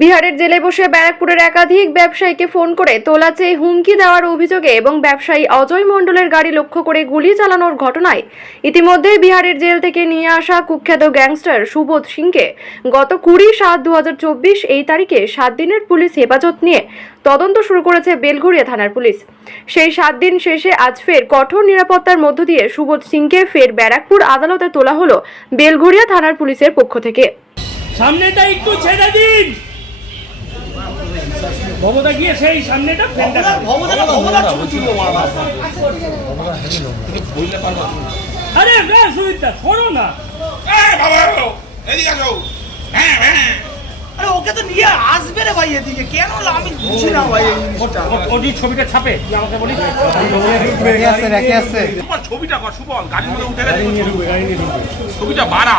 বিহারের জেলে বসে ব্যারাকপুরের একাধিক ব্যবসায়ীকে ফোন করে তোলা চেয়ে হুমকি দেওয়ার অভিযোগে এবং ব্যবসায়ী অজয় মণ্ডলের গাড়ি লক্ষ্য করে গুলি চালানোর ঘটনায় ইতিমধ্যেই বিহারের জেল থেকে নিয়ে আসা কুখ্যাত গ্যাংস্টার সুবোধ সিংকে গত কুড়ি সাত দু এই তারিখে সাত দিনের পুলিশ হেফাজত নিয়ে তদন্ত শুরু করেছে বেলঘরিয়া থানার পুলিশ। সেই সাত দিন শেষে আজ ফের কঠোর নিরাপত্তার মধ্য দিয়ে সুবোধ সিংকে ফের ব্যারাকপুর আদালতে তোলা হলো বেলঘরিয়া থানার পুলিশের পক্ষ থেকে। সামনেটা একটু ছেড়ে দিন! ভবতা গিয়ে সেই সামনেটা ফ্রেন্ডটা আরে ব্যাস সুবিধা শোনো না। এই বাবা এদিকে আসো। হ্যাঁ হ্যাঁ। আরে ওকে তো নিয়ে আসবে রে ভাই এদিকে। কেন আমি বুঝি না ভাই জিনিসটা ছবিটা ছাপে তুই আমাকে ছবিটা কর সুবল গাড়ির মধ্যে উঠে গেছে। ছবিটা বাড়া।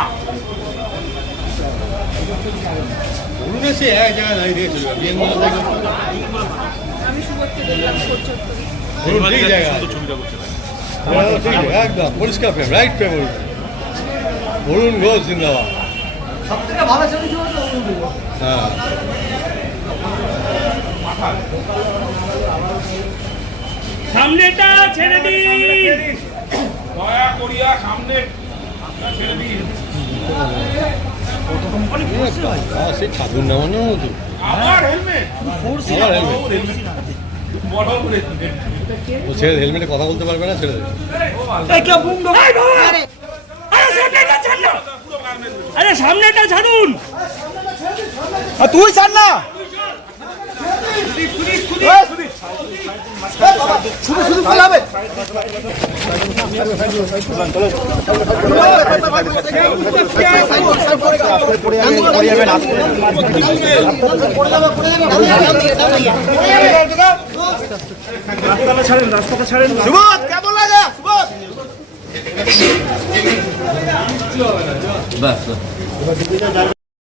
সে এক জায়গায় দাঁড়িয়ে জায়গা, একদম পরিষ্কার প্রেম রাইট প্রেম বরুণ ঘোষ জিন্দাবাদ সামনেটা ছেড়ে দিন। দয়া করিয়া সামনে ছেড়ে দিন। সেই ঠাকুর নামানোর মতো হেলমেট হেলমেট ও ছেড়ে হেলমেটে কথা বলতে পারবে না না। আরে সামনেটা ছাড়ুন। তুই ছাড় না। শুধু শুধু পালাবে সুবোধ কেমন লাগে? সুবোধ! ব্যাস